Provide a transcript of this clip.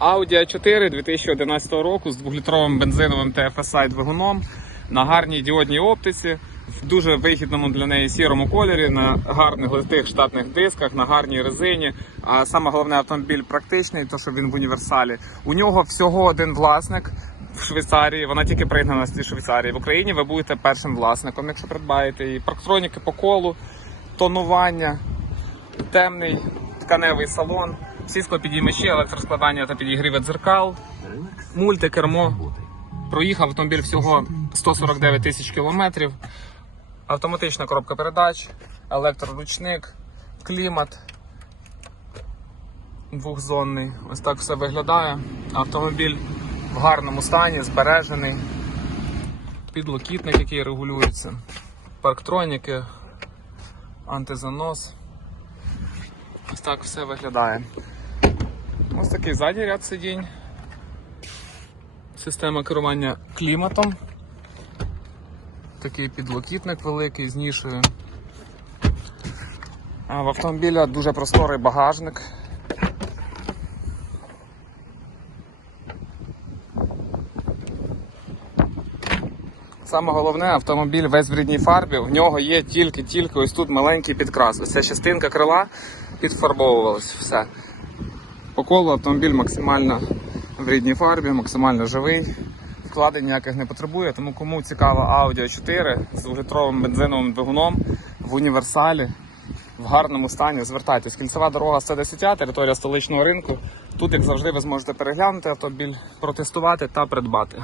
Audi A4 2011 року з 2-літровим бензиновим TFSI двигуном на гарній діодній оптиці, в дуже вигідному для неї сірому кольорі, на гарних литих штатних дисках, на гарній резині. А саме головне автомобіль практичний, то що він в універсалі. У нього всього один власник. В Швейцарії, вона тільки пригнана з Швейцарії. В Україні ви будете першим власником, якщо придбаєте її. Парктроніки по колу, тонування, темний тканевий салон, всі склопідіймачі, електроскладання та підігріве дзеркал, мультикермо. Проїхав автомобіль всього 149 тисяч кілометрів. Автоматична коробка передач, електроручник, клімат двохзонний. Ось так все виглядає. Автомобіль в гарному стані, збережений. Підлокітник, який регулюється, парктроніки, антизанос. Ось так все виглядає. Ось такий задній ряд сидінь. Система керування кліматом. Такий підлокітник великий з нішею. А в автомобіля дуже просторий багажник. Саме головне, автомобіль весь в рідній фарбі, в нього є тільки-тільки ось тут маленький підкрас. Ось ця частинка крила підфарбовувалась. Все. По колу автомобіль максимально в рідній фарбі, максимально живий. Вкладень ніяких не потребує, тому кому цікаво Audi 4 з двохлітровим бензиновим двигуном в універсалі в гарному стані, звертайтесь. Кільцева дорога 110, територія столичного ринку. Тут, як завжди, ви зможете переглянути автомобіль, протестувати та придбати.